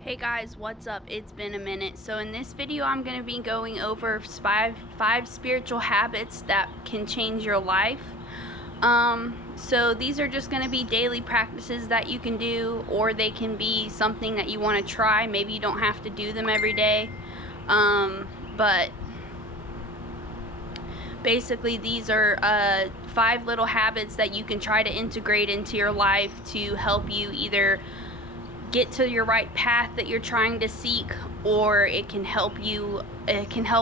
Hey guys, what's up? It's been a minute. So in this video I'm going to be going over five spiritual habits that can change your life. So these are just going to be daily practices that you can do, or they can be something that you want to try. Maybe you don't have to do them every day. But basically these are 5 little habits that you can try to integrate into your life to help you either get to your right path that you're trying to seek, or it can help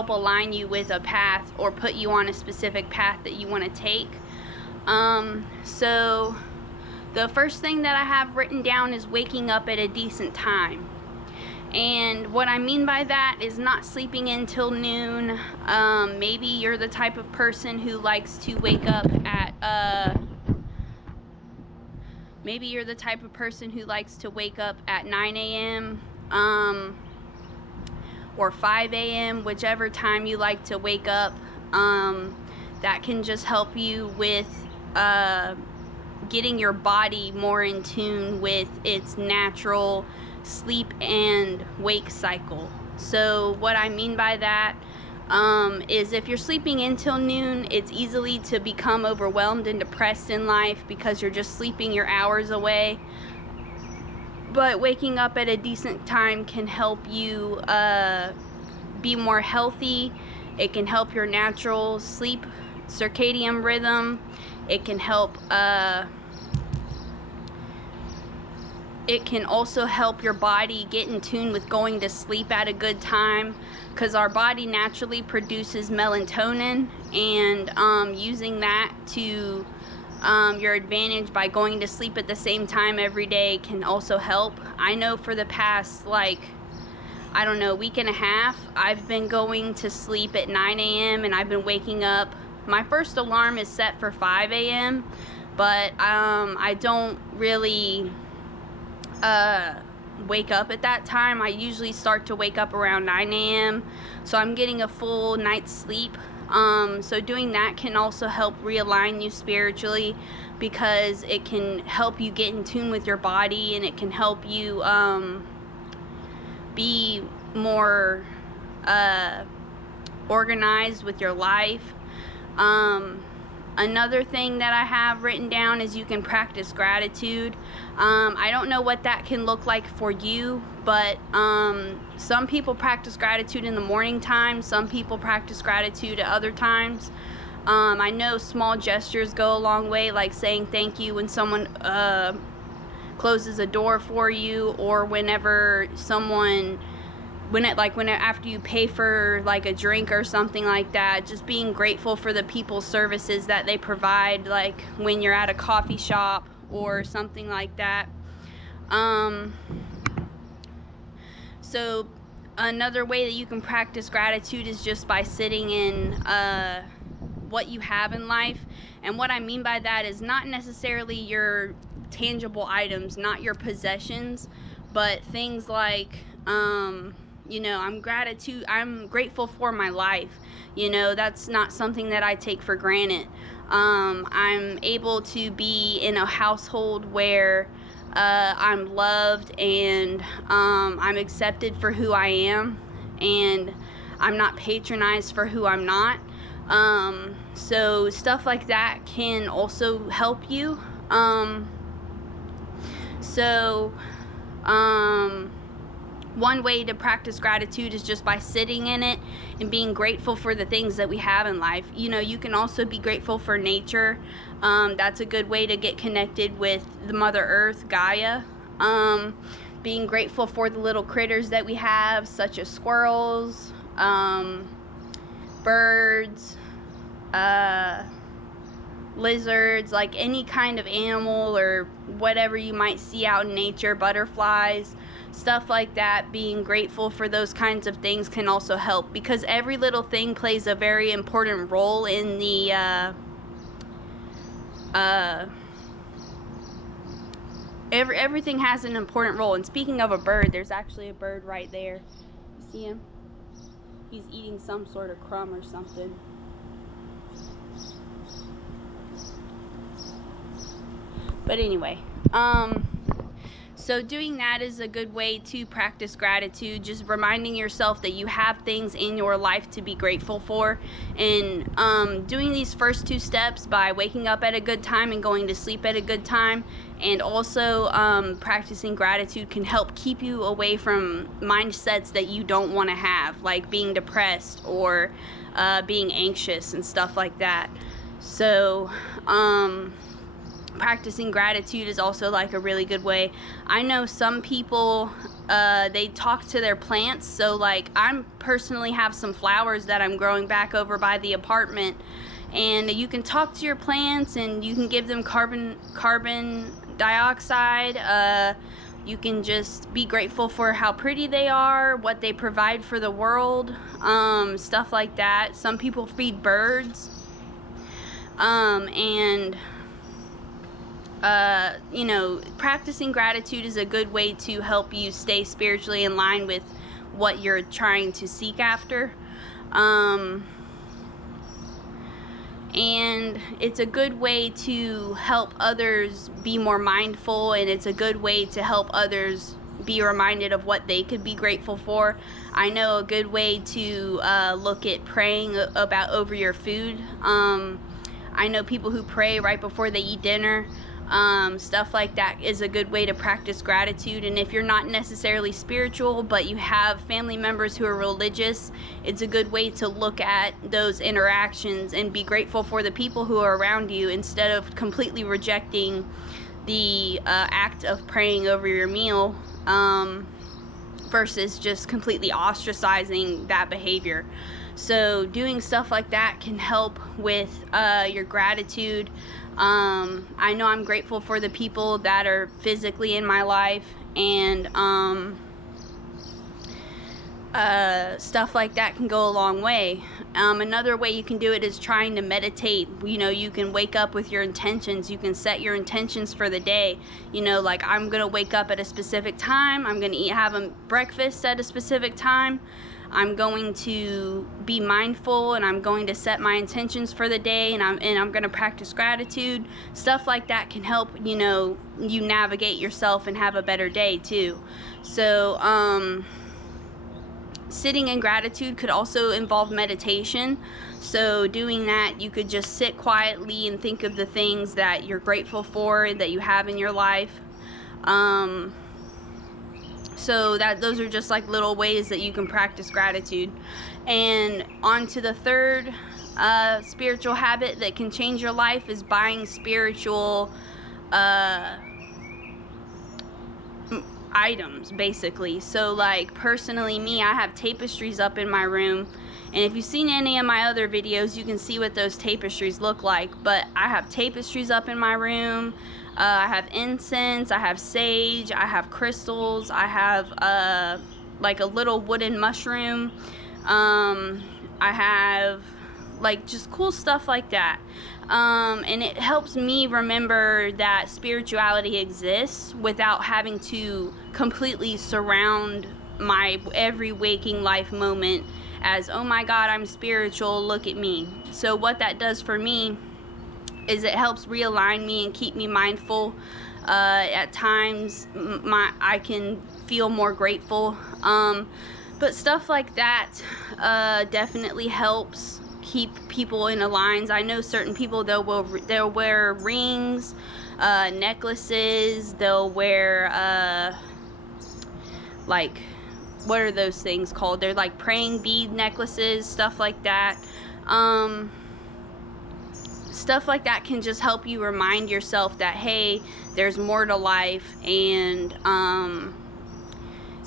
align you with a path or put you on a specific path that you want to take. So the first thing that I have written down is waking up at a decent time. And what I mean by that is not sleeping until noon. Maybe you're the type of person who likes to wake up at Maybe you're the type of person who likes to wake up at 9 a.m. Or 5 a.m., whichever time you like to wake up. That can just help you with getting your body more in tune with its natural sleep and wake cycle. So what I mean by that is if you're sleeping until noon, it's easily to become overwhelmed and depressed in life because you're just sleeping your hours away. But waking up at a decent time can help you be more healthy. It can help your natural sleep circadian rhythm. It can help it can also help your body get in tune with going to sleep at a good time, because our body naturally produces melatonin, and using that to your advantage by going to sleep at the same time every day can also help. I know for the past, week and a half, I've been going to sleep at 9 a.m. and I've been waking up. My first alarm is set for 5 a.m., but I don't really wake up at that time. I usually start to wake up around 9 a.m. so I'm getting a full night's sleep. So doing that can also help realign you spiritually, because it can help you get in tune with your body, and it can help you be more organized with your life. Another thing that I have written down is you can practice gratitude. I don't know what that can look like for you, but some people practice gratitude in the morning time. Some people practice gratitude at other times. I know small gestures go a long way, like saying thank you when someone closes a door for you, or whenever someone after you pay for a drink or something like that, just being grateful for the people's services that they provide, like when you're at a coffee shop or something like that. So another way that you can practice gratitude is just by sitting in what you have in life. And what I mean by that is not necessarily your tangible items, not your possessions, but things like I'm grateful for my life. That's not something that I take for granted. I'm able to be in a household where I'm loved, and I'm accepted for who I am, and I'm not patronized for who I'm not. So stuff like that can also help you. One way to practice gratitude is just by sitting in it and being grateful for the things that we have in life. You can also be grateful for nature. That's a good way to get connected with the Mother Earth, Gaia. Being grateful for the little critters that we have, such as squirrels, birds, lizards, like any kind of animal or whatever you might see out in nature, butterflies, stuff like that. Being grateful for those kinds of things can also help, because every little thing plays a very important role in the everything has an important role. And speaking of a bird, there's actually a bird right there. You see him? He's eating some sort of crumb or something. But anyway, So doing that is a good way to practice gratitude, just reminding yourself that you have things in your life to be grateful for. And doing these first 2 steps by waking up at a good time and going to sleep at a good time, and also practicing gratitude, can help keep you away from mindsets that you don't want to have, like being depressed or being anxious and stuff like that. So practicing gratitude is also like a really good way. I know some people, they talk to their plants. So like I personally have some flowers that I'm growing back over by the apartment, and you can talk to your plants and you can give them carbon dioxide. You can just be grateful for how pretty they are, what they provide for the world, stuff like that. Some people feed birds, you know, practicing gratitude is a good way to help you stay spiritually in line with what you're trying to seek after. And it's a good way to help others be more mindful, and it's a good way to help others be reminded of what they could be grateful for. I know a good way to look at praying over your food. I know people who pray right before they eat dinner. Stuff like that is a good way to practice gratitude. And if you're not necessarily spiritual but you have family members who are religious, it's a good way to look at those interactions and be grateful for the people who are around you, instead of completely rejecting the act of praying over your meal, versus just completely ostracizing that behavior. So doing stuff like that can help with your gratitude. I know I'm grateful for the people that are physically in my life, and stuff like that can go a long way. Another way you can do it is trying to meditate. You know, you can wake up with your intentions. You can set your intentions for the day. You know, like I'm gonna wake up at a specific time. I'm gonna have a breakfast at a specific time. I'm going to be mindful, and I'm going to set my intentions for the day, and I'm going to practice gratitude. Stuff like that can help, you know, you navigate yourself and have a better day too. So sitting in gratitude could also involve meditation. So doing that, you could just sit quietly and think of the things that you're grateful for, that you have in your life. So those are just like little ways that you can practice gratitude. And on to the third spiritual habit that can change your life is buying spiritual items, basically. So like personally, me, I have tapestries up in my room, and if you've seen any of my other videos, you can see what those tapestries look like. But I have tapestries up in my room. I have incense, I have sage, I have crystals, I have like a little wooden mushroom. I have like just cool stuff like that. And it helps me remember that spirituality exists without having to completely surround my every waking life moment as, oh my God, I'm spiritual, look at me. So what that does for me is it helps realign me and keep me mindful. At times I can feel more grateful, but stuff like that definitely helps keep people in lines. I know certain people, they'll wear rings, necklaces, they'll wear like, what are those things called? They're like praying bead necklaces, stuff like that. Stuff like that can just help you remind yourself that, hey, there's more to life, and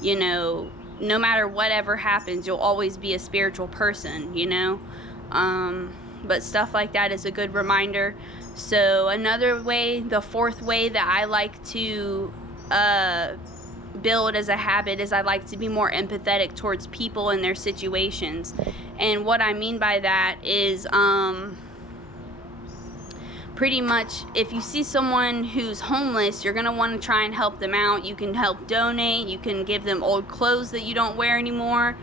you know, no matter whatever happens, you'll always be a spiritual person, you know. But stuff like that is a good reminder. So another way, the fourth way that I like to build as a habit is I like to be more empathetic towards people and their situations. And what I mean by that is pretty much, if you see someone who's homeless, you're going to want to try and help them out. You can help donate. You can give them old clothes that you don't wear anymore.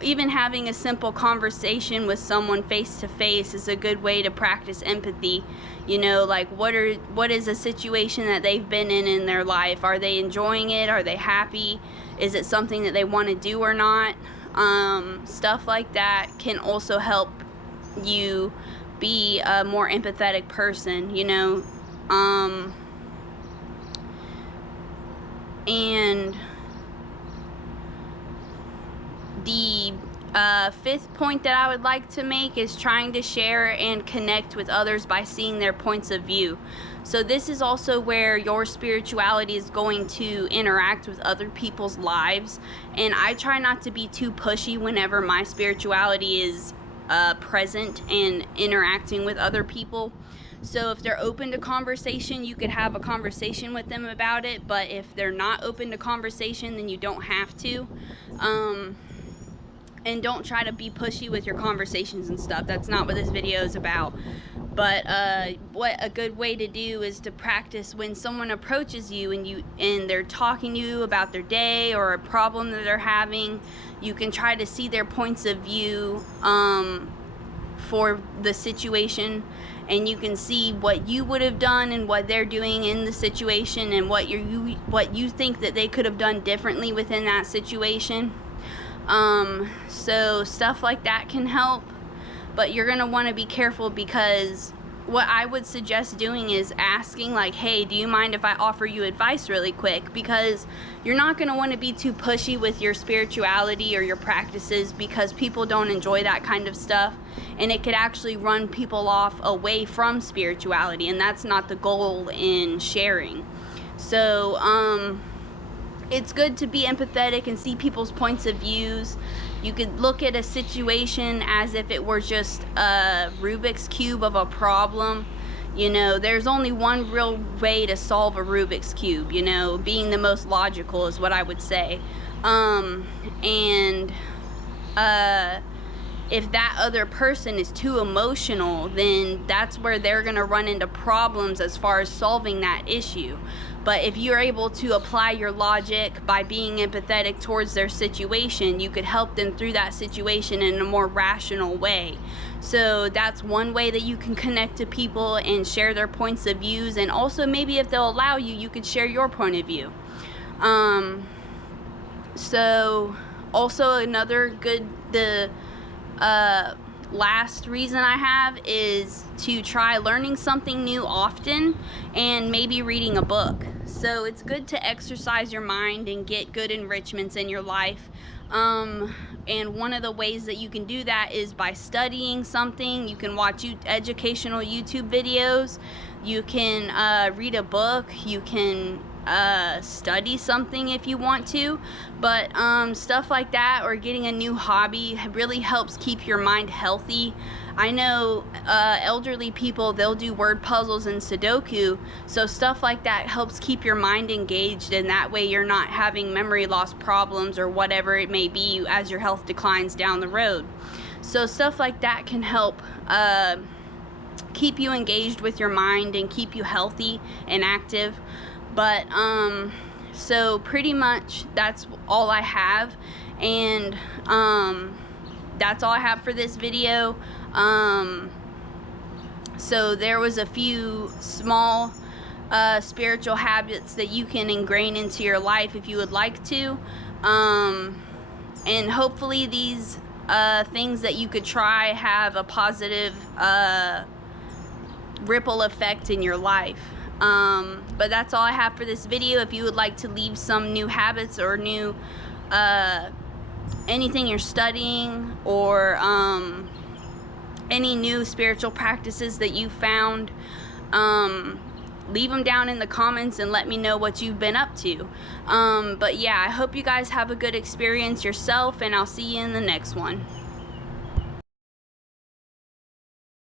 Even having a simple conversation with someone face to face is a good way to practice empathy. You know, like what is a situation that they've been in their life? Are they enjoying it? Are they happy? Is it something that they want to do or not? Stuff like that can also help you be a more empathetic person, you know. And the fifth point that I would like to make is trying to share and connect with others by seeing their points of view. So this is also where your spirituality is going to interact with other people's lives, and I try not to be too pushy whenever my spirituality is present and interacting with other people. So if they're open to conversation, you could have a conversation with them about it, but if they're not open to conversation, then you don't have to. And don't try to be pushy with your conversations and stuff. That's not what this video is about. But what a good way to do is to practice when someone approaches you and they're talking to you about their day or a problem that they're having. You can try to see their points of view for the situation, and you can see what you would have done and what they're doing in the situation, and what you think that they could have done differently within that situation. So stuff like that can help, but you're gonna want to be careful, because what I would suggest doing is asking, like, hey, do you mind if I offer you advice really quick? Because you're not gonna want to be too pushy with your spirituality or your practices, because people don't enjoy that kind of stuff, and it could actually run people off away from spirituality, and that's not the goal in sharing. So it's good to be empathetic and see people's points of views. You could look at a situation as if it were just a Rubik's Cube of a problem. You know, there's only one real way to solve a Rubik's Cube, you know, being the most logical is what I would say. If that other person is too emotional, then that's where they're going to run into problems as far as solving that issue. But if you're able to apply your logic by being empathetic towards their situation, you could help them through that situation in a more rational way. So that's one way that you can connect to people and share their points of views, and also maybe if they'll allow you, you could share your point of view. So also another good, last reason I have is to try learning something new often, and maybe reading a book. So it's good to exercise your mind and get good enrichments in your life. And one of the ways that you can do that is by studying something. You can watch educational YouTube videos. You can read a book. You can study something if you want to, but stuff like that, or getting a new hobby, really helps keep your mind healthy. I know elderly people, they'll do word puzzles and Sudoku, so stuff like that helps keep your mind engaged, and that way you're not having memory loss problems or whatever it may be as your health declines down the road. So stuff like that can help keep you engaged with your mind and keep you healthy and active. But so pretty much that's all I have, and that's all I have for this video. So there was a few small spiritual habits that you can ingrain into your life if you would like to, and hopefully these things that you could try have a positive ripple effect in your life. But that's all I have for this video. If you would like to leave some new habits or new anything you're studying, or any new spiritual practices that you found, leave them down in the comments and let me know what you've been up to. But yeah, I hope you guys have a good experience yourself, and I'll see you in the next one.